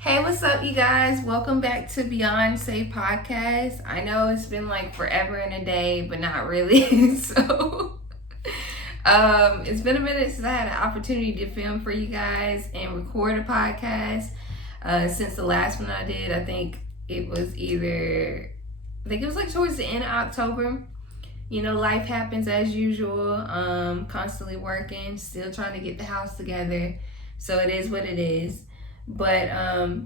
Hey, what's up, you guys? Welcome back to BeyondCe podcast. I know it's been like forever and a day, but not really. It's been a minute since I had an opportunity to film for you guys and record a podcast. Since the last one I did, I think it was like towards the end of October. You know, life happens as usual. Constantly working, still trying to get the house together. So it is what it is. But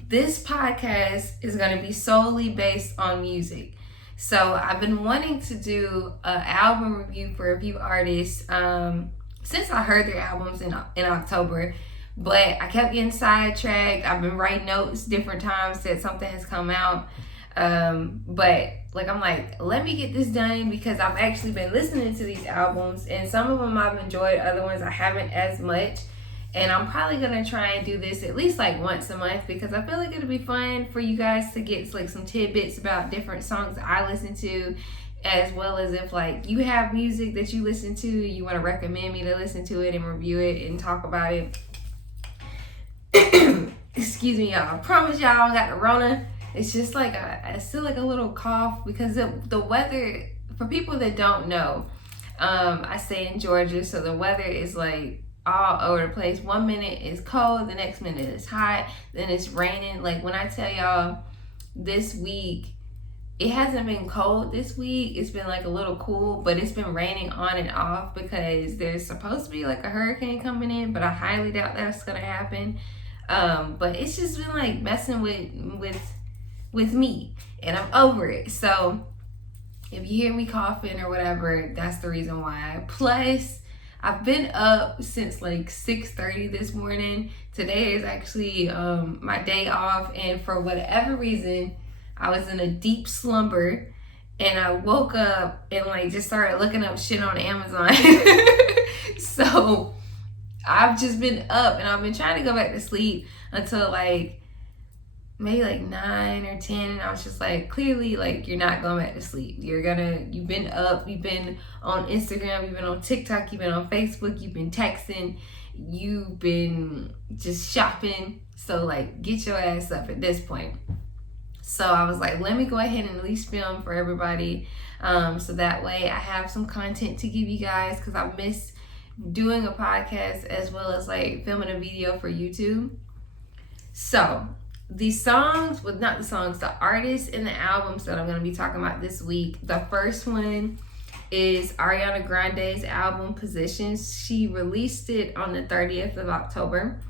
this podcast is going to be solely based on music. So I've been wanting to do an album review for a few artists since I heard their albums in October. But I kept getting sidetracked. I've been writing notes different times that something has come out. But I'm like, let me get this done because I've actually been listening to these albums. And some of them I've enjoyed, other ones I haven't as much. And I'm probably going to try and do this at least like once a month because I feel like it'll be fun for you guys to get like some tidbits about different songs that I listen to, as well as if like you have music that you listen to, you want to recommend me to listen to it and review it and talk about it. Excuse me, y'all. I promise y'all I got the Rona. It's just like I still like a little cough because the weather, for people that don't know, I stay in Georgia, so the weather is like all over the place. 1 minute is cold, the next minute is hot, then it's raining. Like when I tell y'all this week, it hasn't been cold this week. It's been like a little cool, but it's been raining on and off because there's supposed to be like a hurricane coming in, but I highly doubt that's gonna happen. But it's just been like messing with me, and I'm over it. So if you hear me coughing or whatever, that's the reason why. Plus, I've been up since like 6:30 this morning. Today is actually my day off, and for whatever reason, I was in a deep slumber, and I woke up and like just started looking up shit on Amazon. So I've just been up, and I've been trying to go back to sleep until like maybe like 9 or 10, and I was just like, clearly, like, you're not going back to sleep. You've been up, you've been on Instagram, you've been on TikTok, you've been on Facebook, you've been texting, you've been just shopping. So like, get your ass up at this point. So I was like, let me go ahead and at least film for everybody, so that way I have some content to give you guys, because I miss doing a podcast as well as like filming a video for YouTube. So the artists and the albums that I'm going to be talking about this week. The first one is Ariana Grande's album Positions. She released it on the 30th of October,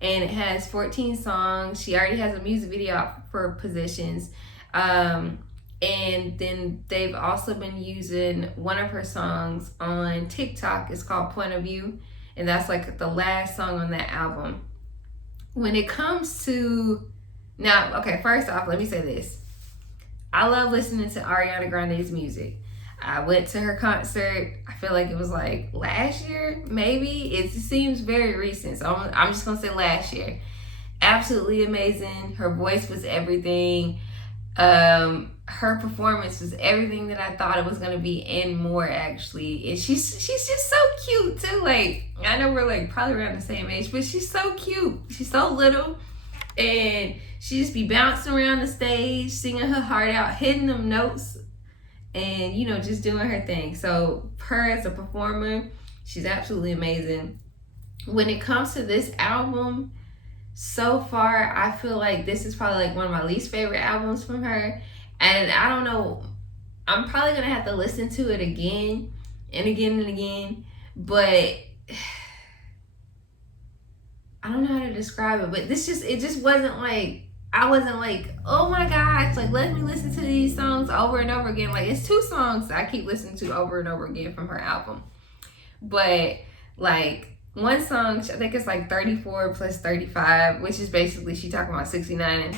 and it has 14 songs. She already has a music video out for Positions. And then they've also been using one of her songs on TikTok. It's called Point of View, and that's like the last song on that album. When it comes to now, okay, first off, let me say this. I love listening to Ariana Grande's music. I went to her concert, I feel like it was like last year, maybe. It seems very recent, so I'm just going to say last year. Absolutely amazing. Her voice was everything. Her performance was everything that I thought it was going to be and more, actually. And she's just so cute, too. Like, I know we're like probably around the same age, but she's so cute. She's so little. And she just be bouncing around the stage, singing her heart out, hitting them notes, and, you know, just doing her thing. So her as a performer, she's absolutely amazing. When it comes to this album, so far, I feel like this is probably like one of my least favorite albums from her. And I don't know, I'm probably going to have to listen to it again and again and again. But I don't know how to describe it, but it just wasn't like, I wasn't like, oh my gosh, like, let me listen to these songs over and over again. Like, it's 2 songs I keep listening to over and over again from her album. But like, one song, I think it's like 34 plus 35, which is basically she talking about 69.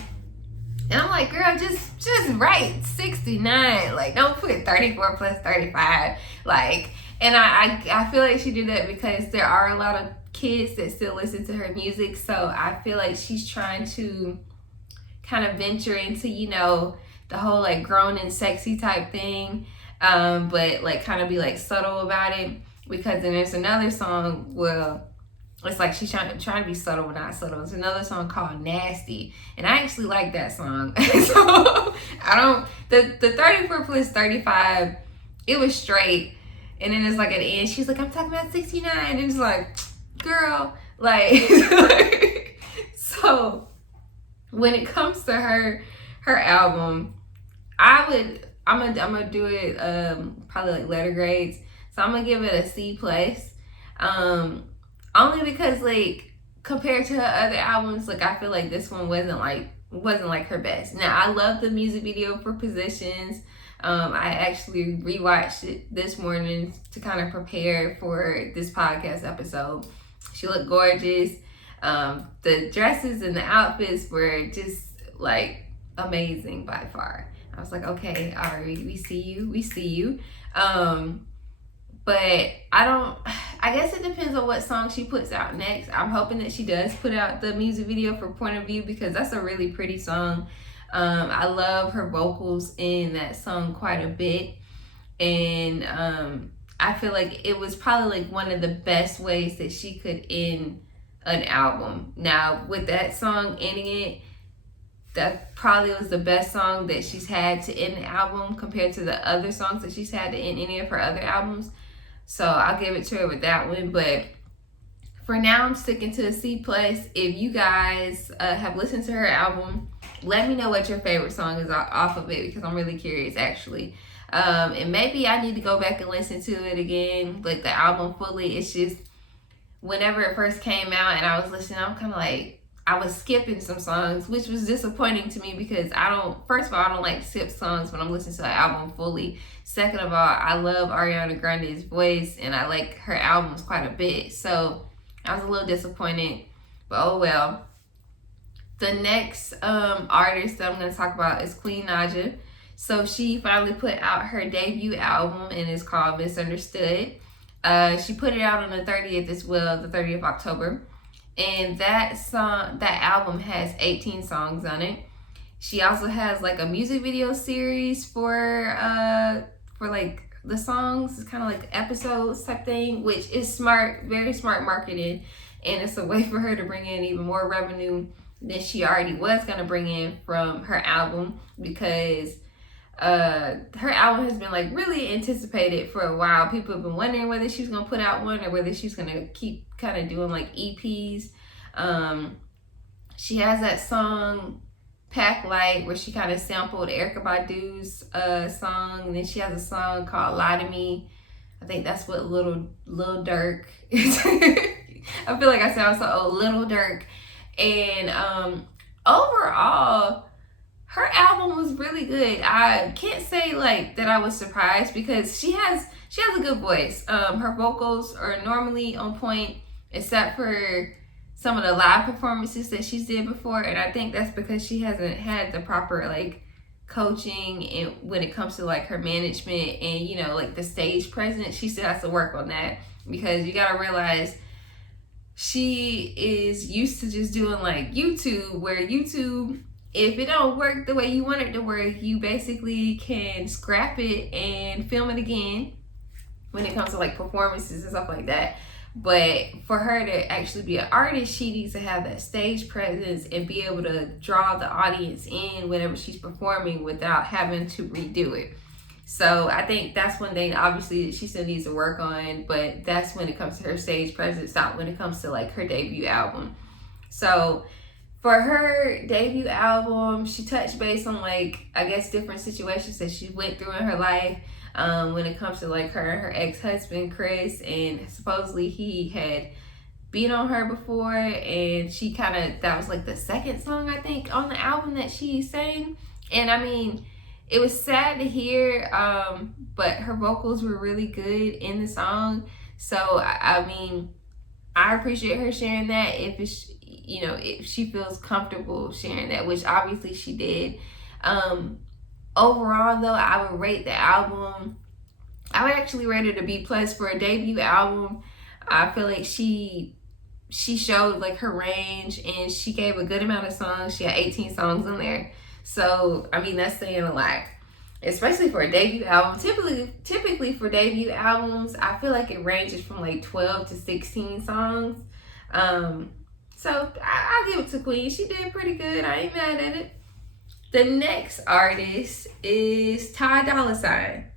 And I'm like, girl, just write 69. Like, don't put 34 plus 35. Like, and I feel like she did that because there are a lot of kids that still listen to her music. So I feel like she's trying to kind of venture into, you know, the whole like grown and sexy type thing. But like kind of be like subtle about it. Because then there's another song, well, it's like she's trying to be subtle but not subtle. There's another song called Nasty, and I actually like that song. So I don't, the 34 plus 35, it was straight. And then it's like at the end, she's like, I'm talking about 69. And it's like, girl, like, so when it comes to her album, I'm gonna do it probably like letter grades. So I'm gonna give it a C plus. Only because like compared to her other albums, like I feel like this one wasn't like her best. Now I love the music video for Positions. I actually rewatched it this morning to kind of prepare for this podcast episode. She looked gorgeous. The dresses and the outfits were just like amazing by far. I was like, okay, Ari, we see you. But I guess it depends on what song she puts out next. I'm hoping that she does put out the music video for Point of View, because that's a really pretty song. I love her vocals in that song quite a bit. And I feel like it was probably like one of the best ways that she could end an album. Now, with that song ending it, that probably was the best song that she's had to end the album compared to the other songs that she's had to end any of her other albums. So I'll give it to her with that one. But for now, I'm sticking to a C+. If you guys have listened to her album, let me know what your favorite song is off of it, because I'm really curious, actually. And maybe I need to go back and listen to it again, like the album fully. It's just, whenever it first came out and I was listening, I'm kind of like, I was skipping some songs, which was disappointing to me, because first of all, I don't like skip songs when I'm listening to an album fully. Second of all, I love Ariana Grande's voice and I like her albums quite a bit. So I was a little disappointed, but oh well. The next artist that I'm going to talk about is Queen Naija. So she finally put out her debut album, and it's called Misunderstood. She put it out on the 30th as well, the 30th of October. And that album has 18 songs on it. She also has like a music video series for like the songs. It's kind of like episodes type thing, which is smart, very smart marketing. And it's a way for her to bring in even more revenue than she already was going to bring in from her album, because her album has been like really anticipated for a while. People have been wondering whether she's gonna put out one or whether she's gonna keep kind of doing like EPs. She has that song Pack Light, where she kind of sampled Erykah Badu's song, and then she has a song called Lie to Me. I think that's what Lil Durk I feel like I sound so old. Lil Durk. And overall, her album was really good. I can't say like that I was surprised, because she has a good voice. Her vocals are normally on point, except for some of the live performances that she's did before, and I think that's because she hasn't had the proper like coaching and when it comes to like her management and, you know, like the stage presence. She still has to work on that, because you gotta realize she is used to just doing like YouTube, where YouTube, if it don't work the way you want it to work, you basically can scrap it and film it again when it comes to like performances and stuff like that. But for her to actually be an artist, she needs to have that stage presence and be able to draw the audience in whenever she's performing without having to redo it. So I think that's one thing obviously she still needs to work on, but that's when it comes to her stage presence, not when it comes to like her debut album. So for her debut album, she touched base on like, I guess, different situations that she went through in her life. When it comes to like her and her ex-husband Chris, and supposedly he had beat on her before, and she that was like the second song I think on the album that she sang. And I mean, it was sad to hear, but her vocals were really good in the song. So I mean, I appreciate her sharing that if she feels comfortable sharing that, which obviously she did. Overall though, I would rate the album, I would actually rate it a B+ for a debut album. I feel like she showed like her range, and she gave a good amount of songs. She had 18 songs on there. So, I mean, that's saying a lot, especially for a debut album. Typically for debut albums, I feel like it ranges from like 12 to 16 songs. So I'll give it to Queen. She did pretty good. I ain't mad at it. The next artist is Dolla Sign.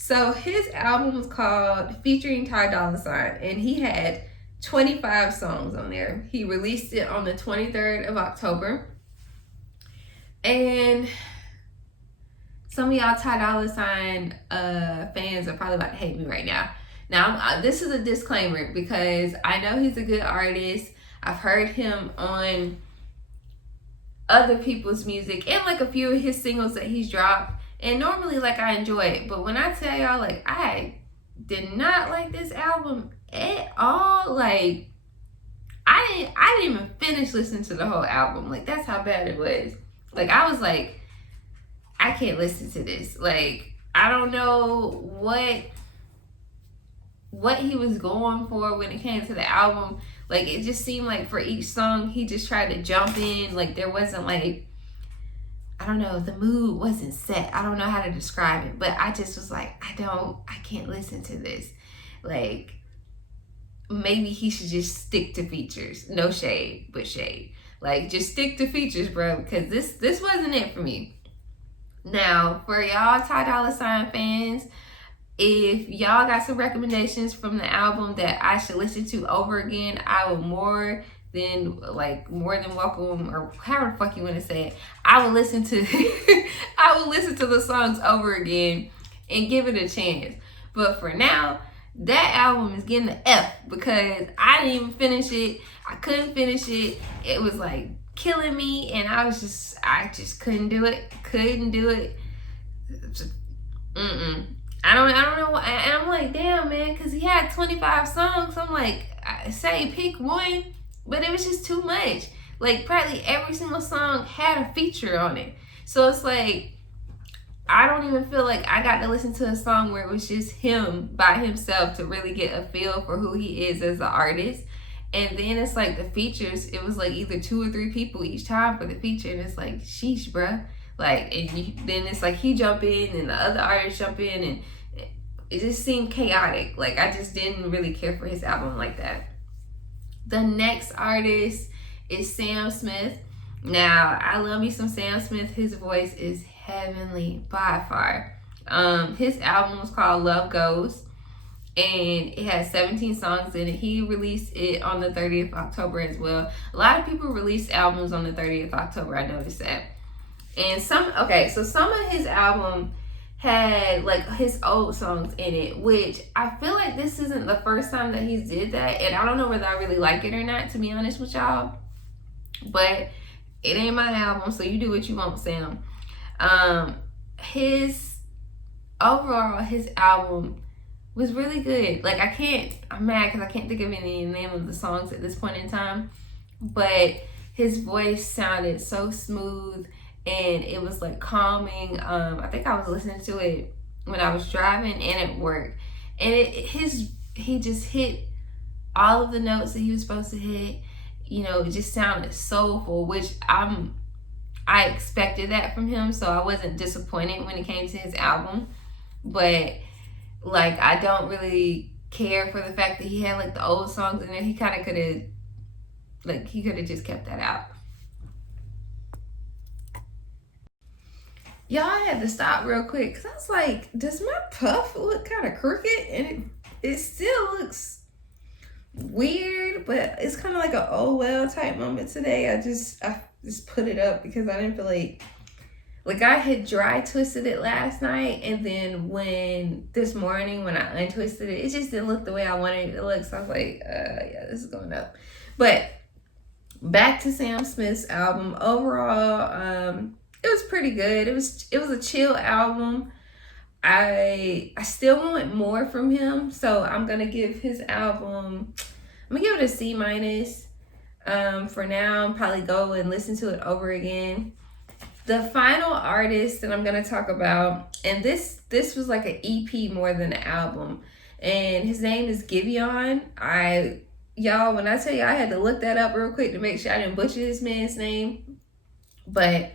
So his album was called Featuring Dolla Sign, and he had 25 songs on there. He released it on the 23rd of October. And some of y'all Dolla Sign fans are probably about to hate me right now. Now, this is a disclaimer because I know he's a good artist. I've heard him on other people's music and like a few of his singles that he's dropped. And normally, like, I enjoy it. But when I tell y'all, like, I did not like this album at all. Like, I didn't even finish listening to the whole album. Like, that's how bad it was. Like, I was like, I can't listen to this. Like, I don't know what he was going for when it came to the album. Like, it just seemed like for each song, he just tried to jump in. Like, there wasn't like, I don't know, the mood wasn't set. I don't know how to describe it, but I just was like, I can't listen to this. Like, maybe he should just stick to features. No shade, but shade. Like, just stick to features, bro, because this wasn't it for me. Now, for y'all Dolla Sign fans, if y'all got some recommendations from the album that I should listen to over again, I will more than welcome, or however the fuck you want to say it. I will listen to the songs over again and give it a chance. But for now, that album is getting an F because I didn't even finish it. I couldn't finish it. It was like killing me, and I just couldn't do it. I don't know why. And I'm like, damn, man, because he had 25 songs. I'm like, I say pick one, but it was just too much. Like, probably every single song had a feature on it. So it's like, I don't even feel like I got to listen to a song where it was just him by himself to really get a feel for who he is as an artist. And then it's like the features, it was like either 2 or 3 people each time for the feature. And it's like, sheesh, bruh. Like, then it's like he jump in and the other artists jump in, and it just seemed chaotic. Like, I just didn't really care for his album like that. The next artist is Sam Smith. Now, I love me some Sam Smith. His voice is heavenly by far. His album was called Love Goes, and it has 17 songs in it. He released it on the 30th of October as well. A lot of people release albums on the 30th of October. I noticed that. And some of his album had like his old songs in it, which I feel like this isn't the first time that he's did that. And I don't know whether I really like it or not, to be honest with y'all. But it ain't my album, so you do what you want, Sam. His album was really good. Like, I'm mad because I can't think of any name of the songs at this point in time. But his voice sounded so smooth, and it was like calming. I think I was listening to it when I was driving and at work. And he just hit all of the notes that he was supposed to hit. You know, it just sounded soulful, which I expected that from him, so I wasn't disappointed when it came to his album. But like, I don't really care for the fact that he had like the old songs in there. He kind of could have just kept that out. Y'all, I had to stop real quick because I was like, does my puff look kind of crooked? And it still looks weird, but it's kind of like an oh well type moment today. I just put it up because I didn't feel like I had dry twisted it last night, and then this morning when I untwisted it, it just didn't look the way I wanted it to look. So I was like, yeah, this is going up. But back to Sam Smith's album. Overall, it was pretty good. It was a chill album. I still want more from him, so I'm gonna give his album, I'm gonna give it a C-. For now, I'll probably go and listen to it over again. The final artist that I'm gonna talk about, and this was like an EP more than an album, and his name is Giveon. Y'all, when I tell you I had to look that up real quick to make sure I didn't butcher this man's name, but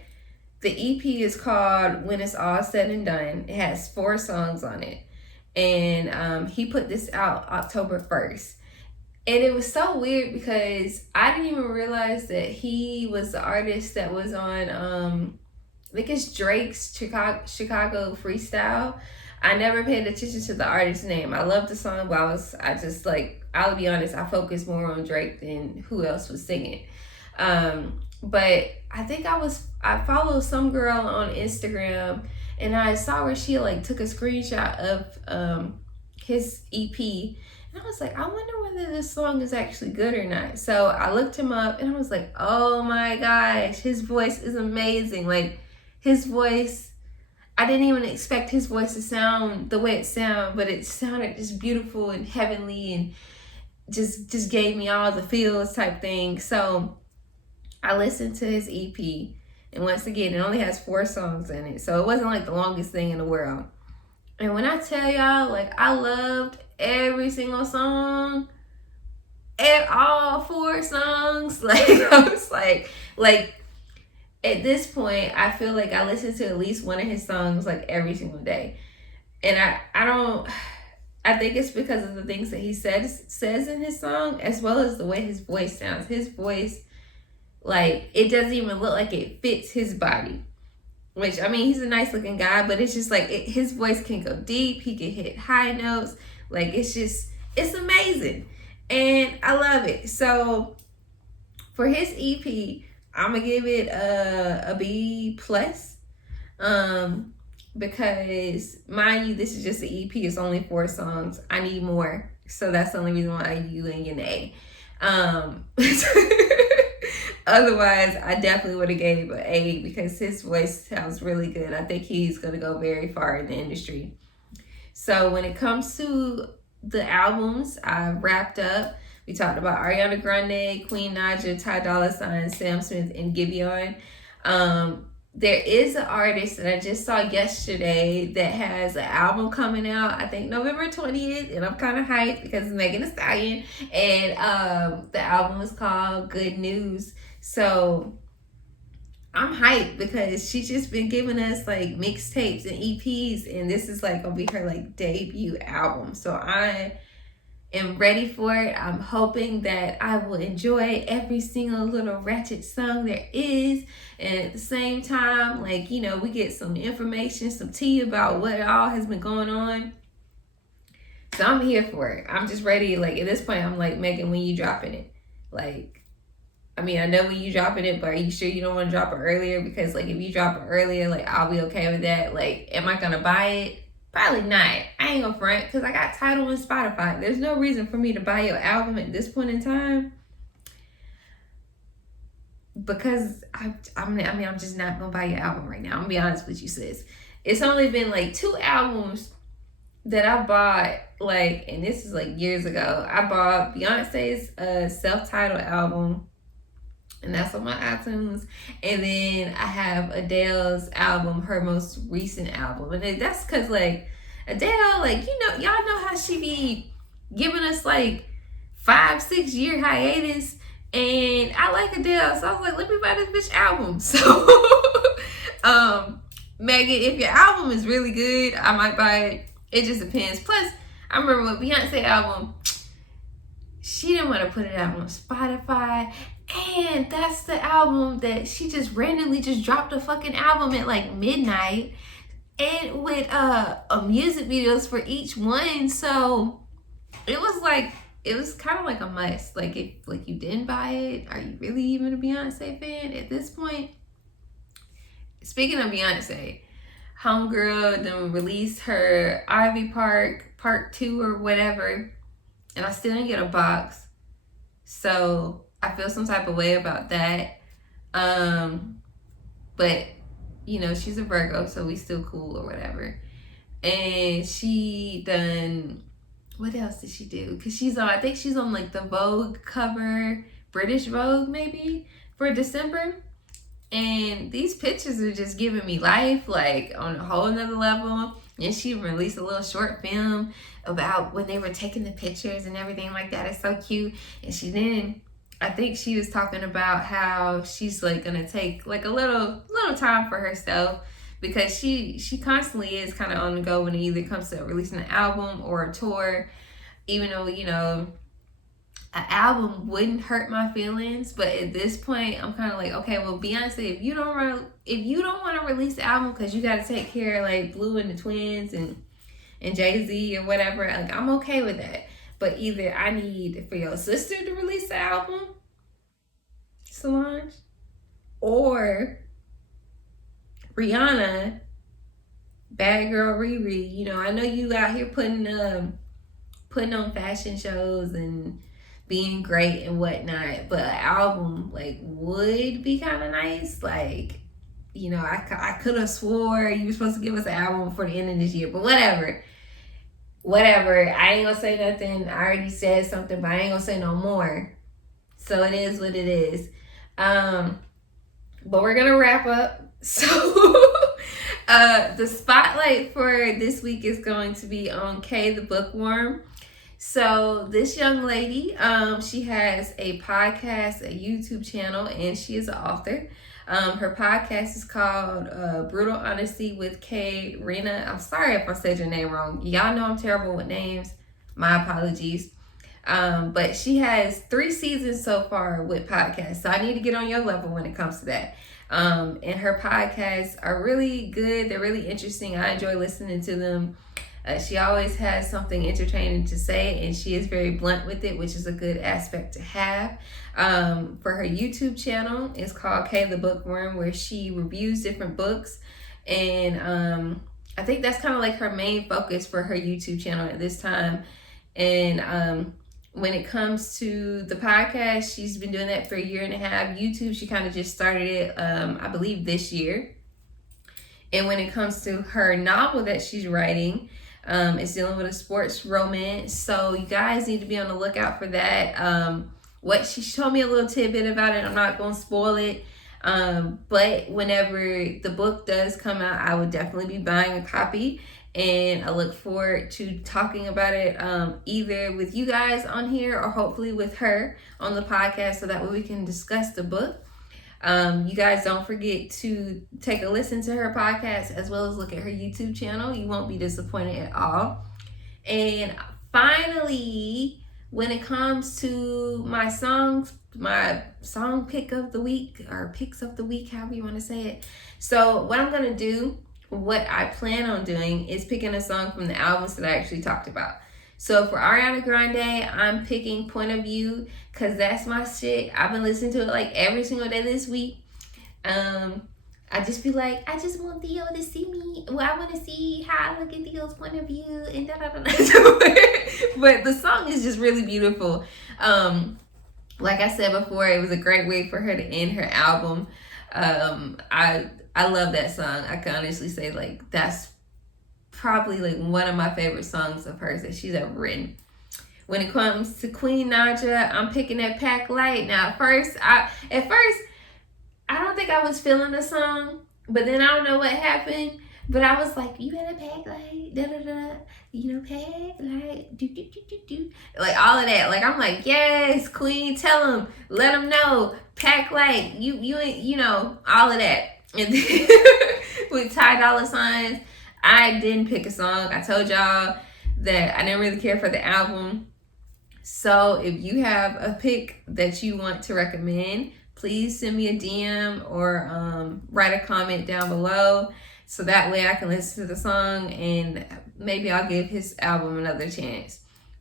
the EP is called When It's All Said and Done. It has 4 songs on it. And he put this out October 1st. And it was so weird because I didn't even realize that he was the artist that was on I think it's Drake's Chicago Freestyle. I never paid attention to the artist's name. I love the song, but I just like, I'll be honest, I focused more on Drake than who else was singing. But I think I followed some girl on Instagram, and I saw where she like took a screenshot of his EP. And I was like, I wonder whether this song is actually good or not. So I looked him up and I was like, oh my gosh, his voice is amazing. Like, his voice, I didn't even expect his voice to sound the way it sounded, but it sounded just beautiful and heavenly and just gave me all the feels type thing. So I listened to his EP, and once again, it only has 4 songs in it. So it wasn't like the longest thing in the world. And when I tell y'all, like, I loved every single song, all 4 songs. Like, I was like at this point, I feel like I listen to at least one of his songs like every single day. And I think it's because of the things that he says in his song, as well as the way his voice sounds. His voice, like, it doesn't even look like it fits his body. Which, I mean, he's a nice looking guy, but it's just like, his voice can go deep. He can hit high notes. Like, it's amazing. And I love it. So for his EP, I'm gonna give it a B+. Because, mind you, this is just an EP. It's only 4 songs. I need more. So that's the only reason why you ain't getting an A. Otherwise, I definitely would have gave an A, because his voice sounds really good. I think he's going to go very far in the industry. So when it comes to the albums, I wrapped up. We talked about Ariana Grande, Queen Naija, Dolla, Sam Smith, and Giveon. There is an artist that I just saw yesterday that has an album coming out, I think November 20th, and I'm kind of hyped because it's Megan Thee Stallion, and the album is called Good News. So I'm hyped because she's just been giving us like mixtapes and EPs, and this is like gonna be her like debut album. So I am ready for it. I'm hoping that I will enjoy every single little ratchet song there is, and at the same time, like, you know, we get some information, some tea about what all has been going on. So I'm here for it. I'm just ready. Like, at this point, I'm like, Megan, when you dropping it? Like, I mean, I know when you dropping it, but are you sure you don't want to drop it earlier? Because, like, if you drop it earlier, like, I'll be okay with that. Like, am I gonna buy it? Probably not. I ain't gonna front, because I got Tidal and Spotify. There's no reason for me to buy your album at this point in time, because I'm just not gonna buy your album right now. I'm gonna be honest with you, sis. It's only been like 2 albums that I bought, like, and this is like years ago. I bought BeyondCe's self-titled album, and that's on my iTunes. And then I have Adele's album, her most recent album. And that's because, like, Adele, like, you know, y'all know how she be giving us, like, 5-6 year hiatus. And I like Adele, so I was like, let me buy this bitch album. So, Megan, if your album is really good, I might buy it. It just depends. Plus, I remember with Beyonce album, she didn't want to put it out on Spotify. And that's the album that she just randomly just dropped a fucking album at like midnight, and with music videos for each one. So it was kind of like a must. Like, if like you didn't buy it, are you really even a Beyonce fan at this point? Speaking of Beyonce, homegirl then released her Ivy Park Part 2 or whatever, and I still didn't get a box. So I feel some type of way about that. But, you know, she's a Virgo, so we still cool or whatever. And she done, what else did she do? Because I think she's on like the Vogue cover, British Vogue maybe, for December. And these pictures are just giving me life, like, on a whole nother level. And she released a little short film about when they were taking the pictures and everything like that. It's so cute. And I think she was talking about how she's like gonna take like a little time for herself, because she constantly is kind of on the go when it either comes to releasing an album or a tour. Even though, you know, an album wouldn't hurt my feelings, but at this point, I'm kind of like, okay, well, BeyondCe, if you don't want to release the album because you got to take care of like Blue and the Twins and Jay-Z or whatever, like I'm okay with that. But either I need for your sister to release the album, Solange, or Rihanna, Bad Girl Riri. You know, I know you out here putting on fashion shows and being great and whatnot, but an album like would be kind of nice. Like, you know, I could have swore you were supposed to give us an album before the end of this year, but whatever. I ain't gonna say nothing. I already said something, but I ain't gonna say no more. So it is what it is. But we're gonna wrap up. So the spotlight for this week is going to be on Kay the Bookworm. So this young lady, she has a podcast, a YouTube channel, and she is an author. Her podcast is called Brutal Honesty with Kay Rena. I'm sorry if I said your name wrong. Y'all know I'm terrible with names. My apologies. But she has 3 seasons so far with podcasts. So I need to get on your level when it comes to that. And her podcasts are really good. They're really interesting. I enjoy listening to them. She always has something entertaining to say, and she is very blunt with it, which is a good aspect to have. For her YouTube channel, it's called Kay the Bookworm, where she reviews different books. And I think that's kind of like her main focus for her YouTube channel at this time. And when it comes to the podcast, she's been doing that for 1.5 years. YouTube, she kind of just started it, I believe, this year. And when it comes to her novel that she's writing, it's dealing with a sports romance. So you guys need to be on the lookout for that. What she told me a little tidbit about it. I'm not going to spoil it. But whenever the book does come out, I would definitely be buying a copy. And I look forward to talking about it either with you guys on here or hopefully with her on the podcast, so that way we can discuss the book. You guys don't forget to take a listen to her podcast as well as look at her YouTube channel. You won't be disappointed at all. And finally, when it comes to my song pick of the week, or picks of the week, however you want to say it. So what I'm going to do, what I plan on doing, is picking a song from the albums that I actually talked about. So for Ariana Grande, I'm picking Point of View, because that's my shit. I've been listening to it like every single day this week. I just be like, I just want Theo to see me. Well, I want to see how I look at Theo's point of view and da da da da. But the song is just really beautiful. Like I said before, it was a great way for her to end her album. I love that song. I can honestly say like that's probably like one of my favorite songs of hers that she's ever written. When it comes to Queen Naija, I'm picking that Pack Light. Now, at first, I don't think I was feeling the song, but then I don't know what happened. But I was like, you better pack light, da da da, you know, pack light, do do do do do, like all of that. Like I'm like, yes, Queen, tell them, let them know, pack light, you know, all of that. And then with Ty Dolla Signs, I didn't pick a song. I told y'all that I didn't really care for the album. So if you have a pick that you want to recommend, please send me a DM or write a comment down below, so that way I can listen to the song and maybe I'll give his album another chance.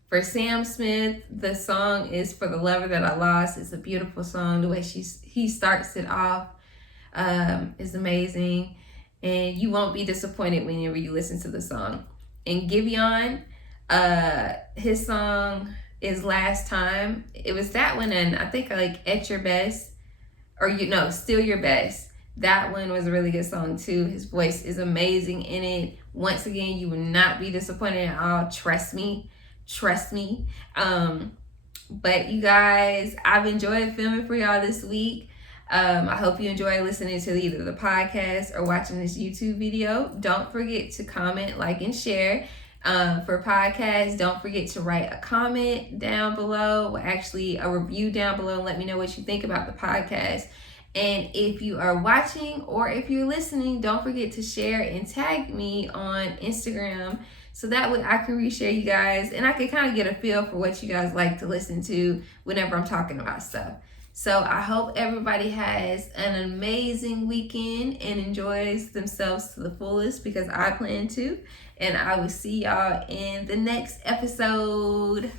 For Sam Smith, the song is For the Lover That I Lost. It's a beautiful song. The way he starts it off is amazing. And you won't be disappointed whenever you listen to the song. And Giveon, his song is Last Time. It was that one, and I think like At Your Best, or Still Your Best. That one was a really good song too. His voice is amazing in it. Once again, you will not be disappointed at all. Trust me. But you guys, I've enjoyed filming for y'all this week. I hope you enjoy listening to either the podcast or watching this YouTube video. Don't forget to comment, like, and share. For podcasts, don't forget to write a comment down below, or actually a review down below, and let me know what you think about the podcast. And if you are watching or if you're listening, don't forget to share and tag me on Instagram So that way I can reshare you guys and I can kind of get a feel for what you guys like to listen to whenever I'm talking about stuff. So I hope everybody has an amazing weekend and enjoys themselves to the fullest, because I plan to. And I will see y'all in the next episode.